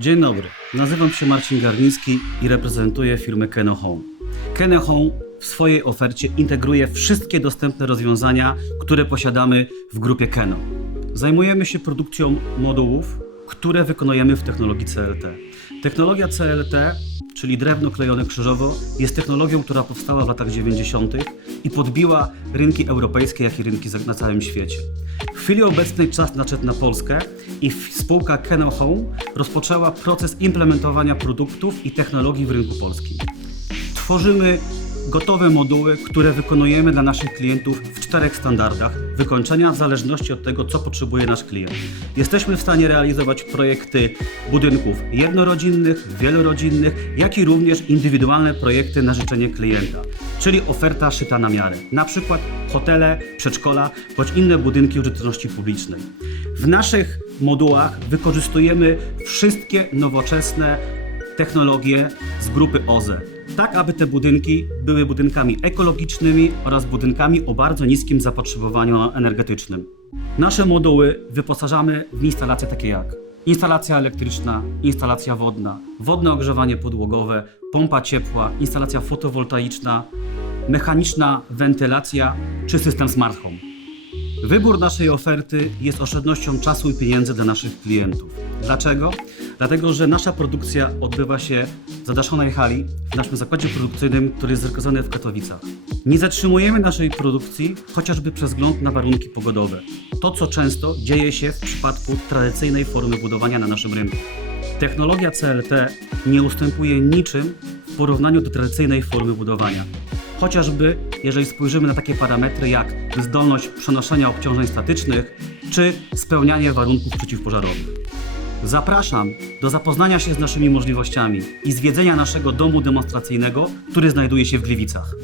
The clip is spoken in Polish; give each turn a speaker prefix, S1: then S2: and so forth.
S1: Dzień dobry, nazywam się Marcin Garnicki i reprezentuję firmę Keno Home. Keno Home w swojej ofercie integruje wszystkie dostępne rozwiązania, które posiadamy w grupie Keno. Zajmujemy się produkcją modułów, które wykonujemy w technologii CLT. Technologia CLT, czyli drewno klejone krzyżowo, jest technologią, która powstała w latach 90. i podbiła rynki europejskie, jak i rynki na całym świecie. Chwili obecnej czas nadszedł na Polskę i spółka Keno Home rozpoczęła proces implementowania produktów i technologii w rynku polskim. Tworzymy gotowe moduły, które wykonujemy dla naszych klientów w czterech standardach wykończenia w zależności od tego, co potrzebuje nasz klient. Jesteśmy w stanie realizować projekty budynków jednorodzinnych, wielorodzinnych, jak i również indywidualne projekty na życzenie klienta, czyli oferta szyta na miarę, na przykład hotele, przedszkola bądź inne budynki użyteczności publicznej. W naszych modułach wykorzystujemy wszystkie nowoczesne technologie z grupy OZE, tak aby te budynki były budynkami ekologicznymi oraz budynkami o bardzo niskim zapotrzebowaniu energetycznym. Nasze moduły wyposażamy w instalacje takie jak instalacja elektryczna, instalacja wodna, wodne ogrzewanie podłogowe, pompa ciepła, instalacja fotowoltaiczna, mechaniczna wentylacja czy system smart home. Wybór naszej oferty jest oszczędnością czasu i pieniędzy dla naszych klientów. Dlaczego? Dlatego, że nasza produkcja odbywa się w zadaszonej hali w naszym zakładzie produkcyjnym, który jest zlokalizowany w Katowicach. Nie zatrzymujemy naszej produkcji chociażby przez wzgląd na warunki pogodowe. To, co często dzieje się w przypadku tradycyjnej formy budowania na naszym rynku. Technologia CLT nie ustępuje niczym w porównaniu do tradycyjnej formy budowania. Chociażby jeżeli spojrzymy na takie parametry jak zdolność przenoszenia obciążeń statycznych czy spełnianie warunków przeciwpożarowych. Zapraszam do zapoznania się z naszymi możliwościami i zwiedzenia naszego domu demonstracyjnego, który znajduje się w Gliwicach.